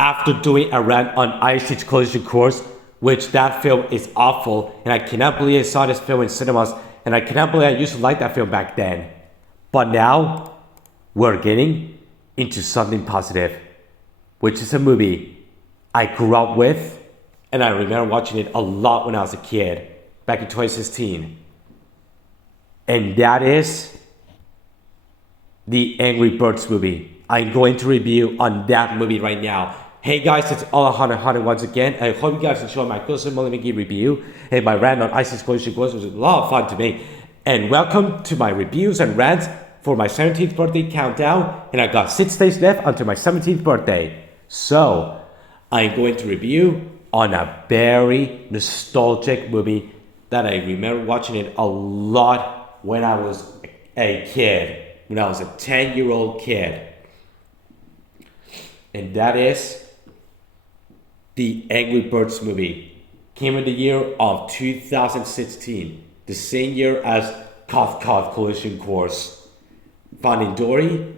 after doing a rant on IMDb Collision Course, which that film is awful, and I cannot believe I saw this film in cinemas, and I cannot believe I used to like that film back then. But now, we're getting into something positive, which is a movie I grew up with, and I remember watching it a lot when I was a kid, back in 2016. And that is the Angry Birds movie. I'm going to review on that movie right now. Hey guys, it's all Hunter once again. I hope you guys enjoy my custom movie review and my rant on IMDb Collision Course, which was a lot of fun to me. And welcome to my reviews and rants for my 17th birthday countdown. And I got 6 days left until my 17th birthday. So, I'm going to review on a very nostalgic movie that I remember watching it a lot when I was a kid. When I was a 10-year-old kid. And that is the Angry Birds movie. Came in the year of 2016. The same year as Cough Collision Course. Finding Dory,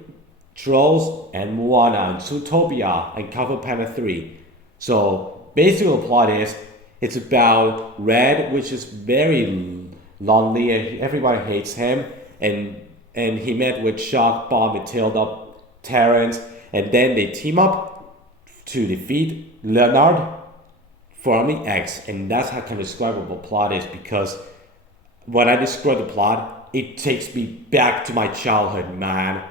Trolls, and Moana, and Zootopia, and Kung Fu Panda 3. So, basically the plot is, it's about Red, which is very lonely, and everybody hates him, and he met with Shock, Bob, Matilda, Terrence, and then they team up to defeat Leonard forming X, and that's how kind of describable plot is, because when I describe the plot, it takes me back to my childhood, man.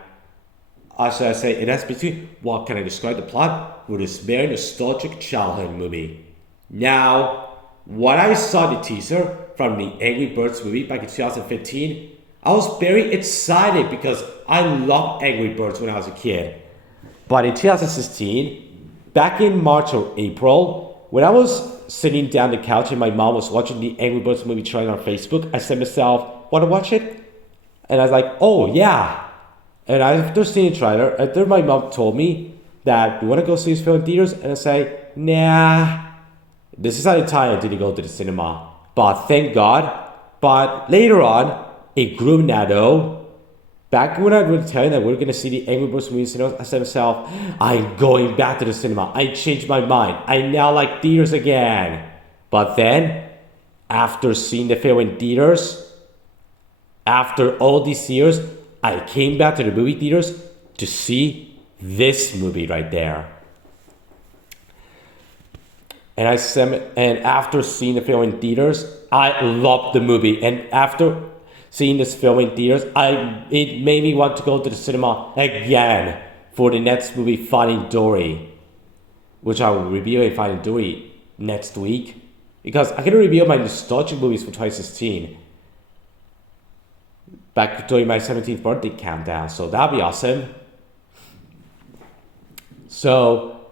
As I say, it has between what can I describe the plot with this very nostalgic childhood movie. Now, when I saw the teaser from the Angry Birds movie back in 2015, I was very excited because I loved Angry Birds when I was a kid. But in 2016, back in March or April, when I was sitting down the couch and my mom was watching the Angry Birds movie trailer on Facebook, I said to myself, want to watch it? And I was like, oh yeah. And after seeing the trailer, after my mom told me that you want to go see this film in theaters, and I say, nah, this is not the time I didn't go to the cinema. But thank God. But later on, it grew now though. Back when I was telling that we're going to see the Angry Birds movie in cinemas, I said to myself, I'm going back to the cinema. I changed my mind. I now like theaters again. But then, after seeing the film in theaters, after all these years, I came back to the movie theaters to see this movie right there. And after seeing the film in theaters, I loved the movie. And after seeing this film in theaters, it made me want to go to the cinema again for the next movie, Finding Dory, which I will review in Finding Dory next week, because I'm going to review my nostalgic movies for 2016 back during my 17th birthday countdown, so that'll be awesome. So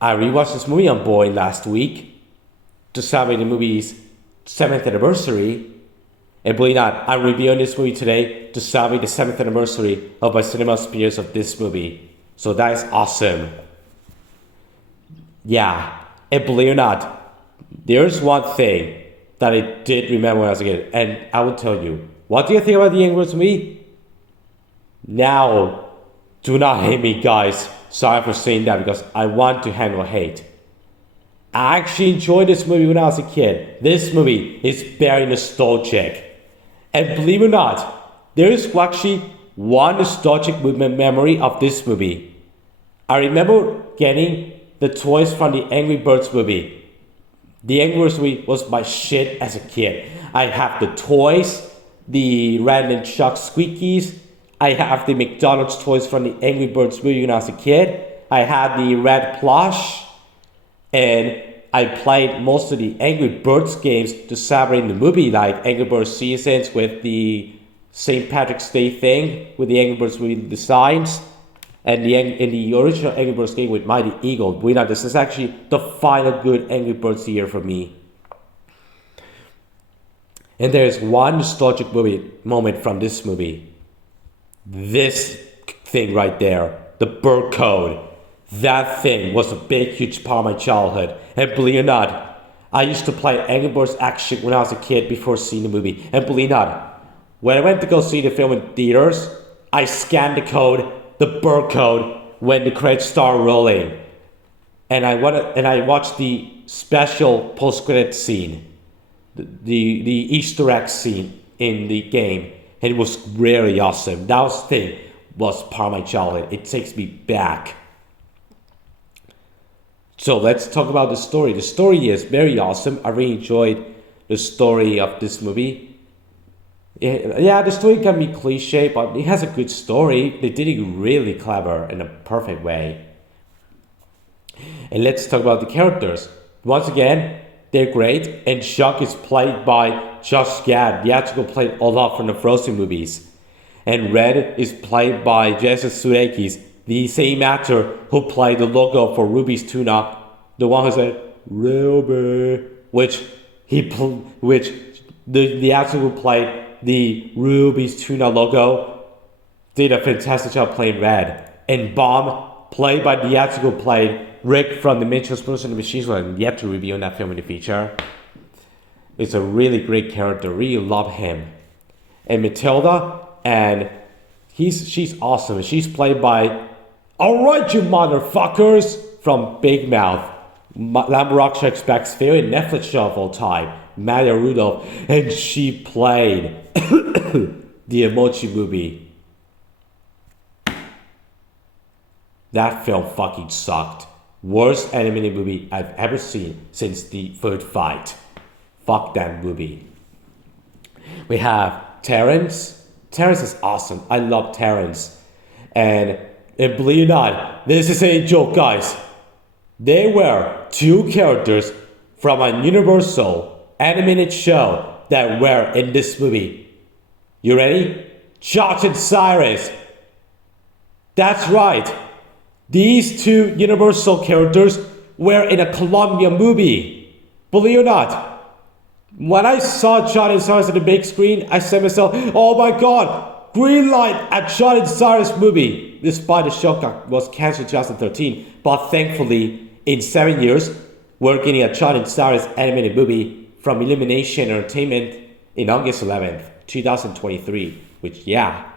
I rewatched this movie on BOiNG last week to celebrate the movie's 7th anniversary. And believe it or not, I'm reviewing this movie today to celebrate the 7th anniversary of my cinema experience of this movie. So that is awesome. Yeah, and believe it or not, there's one thing that I did remember when I was a kid, and I will tell you. What do you think about the Angry Birds movie? Now, do not hate me, guys. Sorry for saying that because I want to handle hate. I actually enjoyed this movie when I was a kid. This movie is very nostalgic. And believe it or not, there is actually one nostalgic memory of this movie. I remember getting the toys from the Angry Birds movie. The Angry Birds movie was my shit as a kid. I have the toys, the Random Chuck Squeakies. I have the McDonald's toys from the Angry Birds movie when I was a kid. I had the red plush. And I played most of the Angry Birds games to celebrate the movie, like Angry Birds Seasons with the St. Patrick's Day thing with the Angry Birds movie designs, and in the original Angry Birds game with Mighty Eagle. This is actually the final good Angry Birds year for me. And there is one nostalgic moment from this movie. This thing right there, the bird code. That thing was a big, huge part of my childhood. And believe it or not, I used to play Angry Birds action when I was a kid before seeing the movie. And believe it or not, when I went to go see the film in theaters, I scanned the code, the bird code, when the credits start rolling. and I watched the special post-credit scene, the Easter egg scene in the game, and it was really awesome. That thing was part of my childhood. It takes me back. So let's talk about the story. The story is very awesome. I really enjoyed the story of this movie. Yeah, the story can be cliche, but it has a good story. They did it really clever in a perfect way. And let's talk about the characters. Once again, they're great. And Chuck is played by Josh Gad, the actor who played Olaf from the Frozen movies. And Red is played by Jason Sudeikis, the same actor who played the logo for Ruby's Tuna, the one who said Ruby, which the actor who played the Ruby's Tuna logo did a fantastic job playing Red. And Bomb, played by the actor who played Rick from the Mitchell's Explosion and Machines, and yet to review on that film in the future. It's a really great character. Really love him. And Matilda, and she's awesome. She's played by Alright You Motherfuckers from Big Mouth, Lamborghini Expect's favorite Netflix show of all time, Maya Rudolph, and she played the Emoji Movie. That film fucking sucked. Worst animated movie I've ever seen since The Food Fight. Fuck that movie. We have Terrence. Terrence is awesome. I love Terrence. And believe it or not, this is a joke, guys. They were two characters from a Universal animated show that were in this movie. You ready? Josh and Cyrus. That's right. These two Universal characters were in a Columbia movie. Believe it or not. When I saw John and Cyrus on the big screen, I said to myself, oh my god, green light at John and Cyrus movie. Despite the show was cancelled in 2013, but thankfully, in 7 years, we're getting a John and Cyrus animated movie from Illumination Entertainment in August 11th, 2023, which yeah,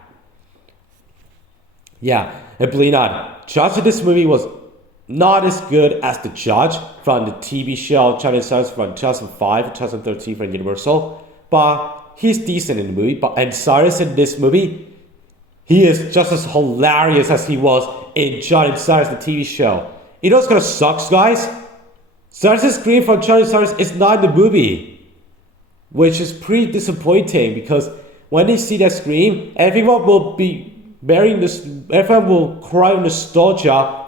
and believe it or not, Judge in this movie was not as good as the Judge from the TV show John and Cyrus from 2005, 2013 from Universal, but he's decent in the movie. And Cyrus in this movie, he is just as hilarious as he was in John and Cyrus, the TV show. You know what's gonna suck, guys? Cyrus' scream from John and Cyrus is not in the movie, which is pretty disappointing because when they see that scream, everyone will be everyone will cry in nostalgia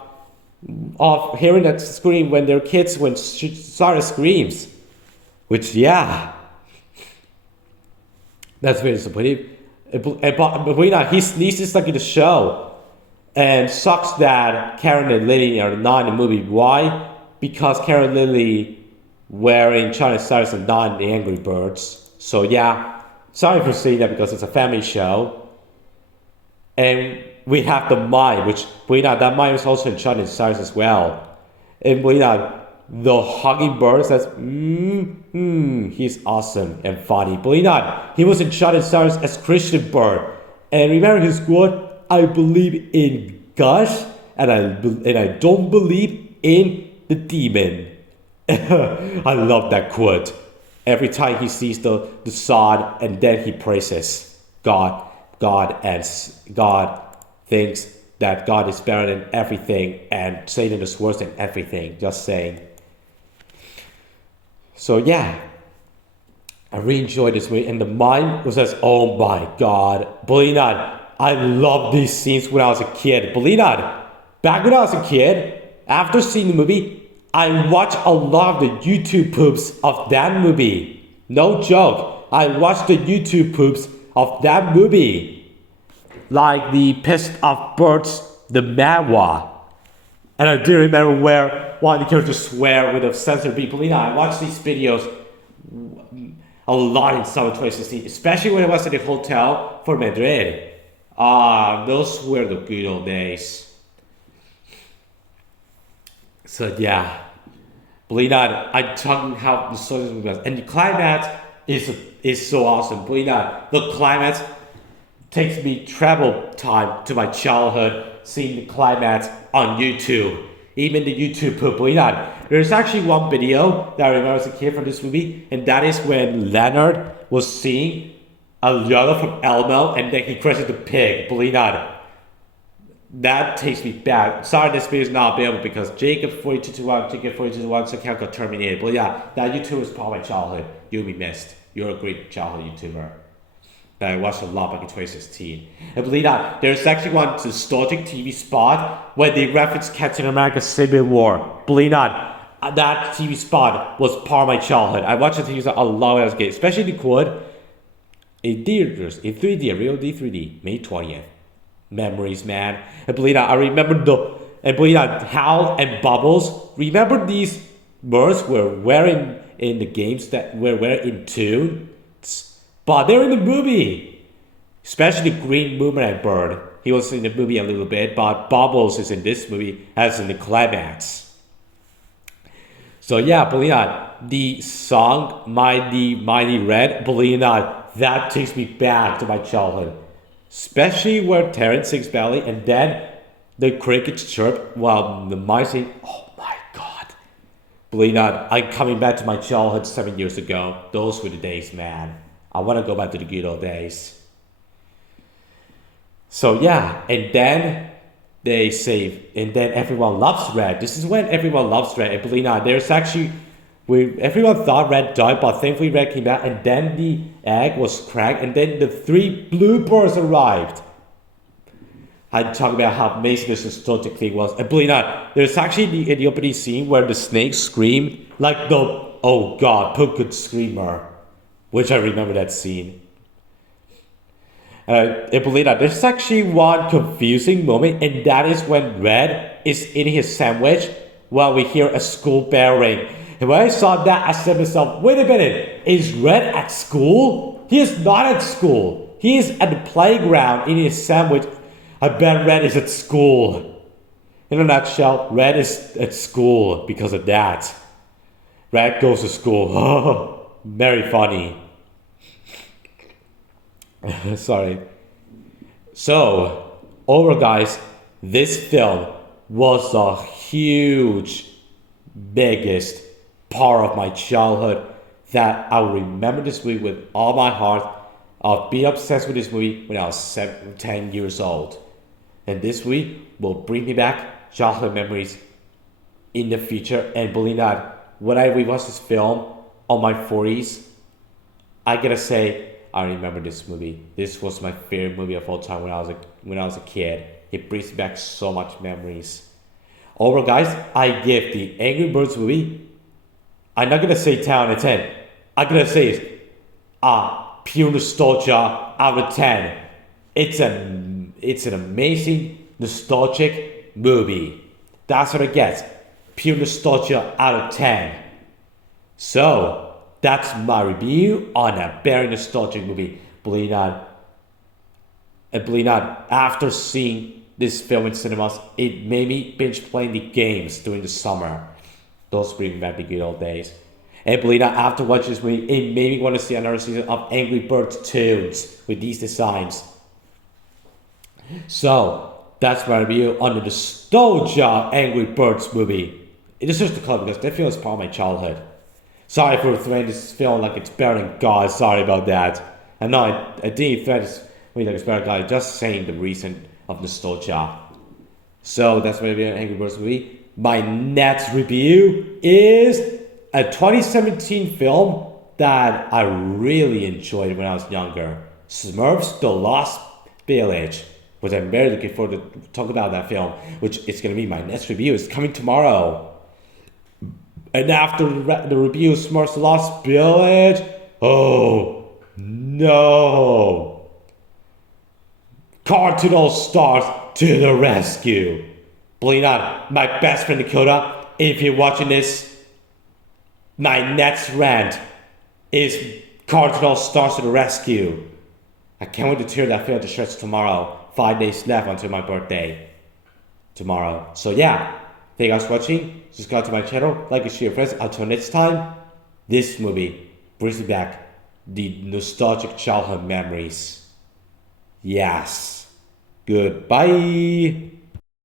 of hearing that scream when they're kids when Cyrus screams, which yeah, that's very disappointing. But he's just like in the show, and sucks that Karen and Lily are not in the movie. Why? Because Karen and Lily were in John and Cyrus and not in the Angry Birds. So yeah, sorry for saying that because it's a family show. And we have the mime, which that mime is also in John and Cyrus as well. And the hugging birds, that's he's awesome and funny. He was in John and Cyrus as Christian Bird. And remember his quote, I believe in God and I don't believe in the demon. I love that quote. Every time he sees the sun and then he praises God and God thinks that God is better than everything and Satan is worse than everything. Just saying. So yeah, I really enjoyed this movie. And the mime was just, oh my god. Believe not, I love these scenes when I was a kid. Believe not, back when I was a kid, after seeing the movie, I watched a lot of the YouTube poops of that movie. No joke. I watched the YouTube poops of that movie. Like the Pissed Off Birds, the manhwa. And I do remember where one of the characters swear with a censored beat. I watched these videos a lot in summer 2016, especially when I was at the hotel for Madrid. Those were the good old days. So yeah, believe not, I'm talking how the story was, and the climax is so awesome. Believe not, the climax takes me travel time to my childhood, seeing the climax on YouTube. even the YouTube poop, believe it or not. There's actually one video that I remember as a kid from this movie, and that is when Leonard was seeing a yellow from Elmo, and then he crushes the pig, believe it or not. That takes me back. Sorry, this video is not available because Jacob4221, Jacob4221, so account got terminated. But yeah, that YouTuber was part of my childhood. You'll be missed. You're a great childhood YouTuber that I watched a lot back in 2016. And believe that, there's actually one nostalgic TV spot where they reference Captain America Civil War. Believe not, that TV spot was part of my childhood. I watched the TV spot a lot when I was a kid, especially the quad in theaters, in 3D, real D3D, May 20th. Memories, man. And believe that, I remember Hal and Bubbles. Remember these birds were wearing in the games that were wearing in Toons? But they're in the movie. Especially the green boomerang bird. He was in the movie a little bit, but Bubbles is in this movie as in the climax. So yeah, believe that, the song Mighty Red, believe that, that takes me back to my childhood. Especially where Terrence sings belly and then the crickets chirp while the mice sing. Oh my god. Believe not, I'm coming back to my childhood 7 years ago. Those were the days, man. I want to go back to the good old days. So yeah, and then they say, and then everyone loves Red. This is when everyone loves Red. And believe not, there's actually, everyone thought Red died, but thankfully Red came back, and then the egg was cracked, and then the 3 blue birds arrived. I talk about how amazing this nostalgic thing was, and believe it or not, there's actually in the opening scene where the snakes scream like the oh god, put good screamer, which I remember that scene. And I believe that there's actually one confusing moment, and that is when Red is eating his sandwich while we hear a school bell ring. And when I saw that, I said to myself, wait a minute, is Red at school? He is not at school. He is at the playground eating his sandwich. I bet Red is at school. In a nutshell, Red is at school because of that. Red goes to school. Very funny. Sorry. So, overall guys, this film was a huge, biggest part of my childhood that I will remember this movie with all my heart. I'll be obsessed with this movie when I was 10 years old. And this movie will bring me back childhood memories in the future. And believe that, when I rewatch this film on my 40s, I gotta say, I remember this movie. This was my favorite movie of all time when I was a kid. It brings back so much memories. Overall guys, I give the Angry Birds movie, I'm not gonna say 10 out of 10. I'm gonna say pure nostalgia out of 10. It's an amazing nostalgic movie. That's what it gets. Pure nostalgia out of 10. So that's my review on a very nostalgic movie. Believe not, after seeing this film in cinemas, it made me binge playing the games during the summer. Those bring back the good old days. And believe not, after watching this movie, it made me want to see another season of Angry Birds Toons with these designs. So that's my review on the nostalgia Angry Birds movie. It is just the color because that film is part of my childhood. Sorry for throwing this film like it's better than God. Sorry about that. And no, I didn't thread this movie like it's better than God. Just saying the reason of nostalgia. So that's my review on Angry Birds movie. My next review is a 2017 film that I really enjoyed when I was younger. Smurfs: The Lost Village. Which I'm very looking forward to talk about that film. Which is going to be my next review. It's coming tomorrow. And after the review of Smurfs: The Lost Village, oh no! Cartoon All Stars to the rescue! Believe not, my best friend Dakota, if you're watching this, my next rant is Cartoon All Stars to the rescue. I can't wait to tear that film to shreds tomorrow. 5 days left until my birthday. Tomorrow. So yeah, thank you guys for watching. Subscribe to my channel, like and share, friends. Until next time, this movie brings me back the nostalgic childhood memories. Yes. Goodbye.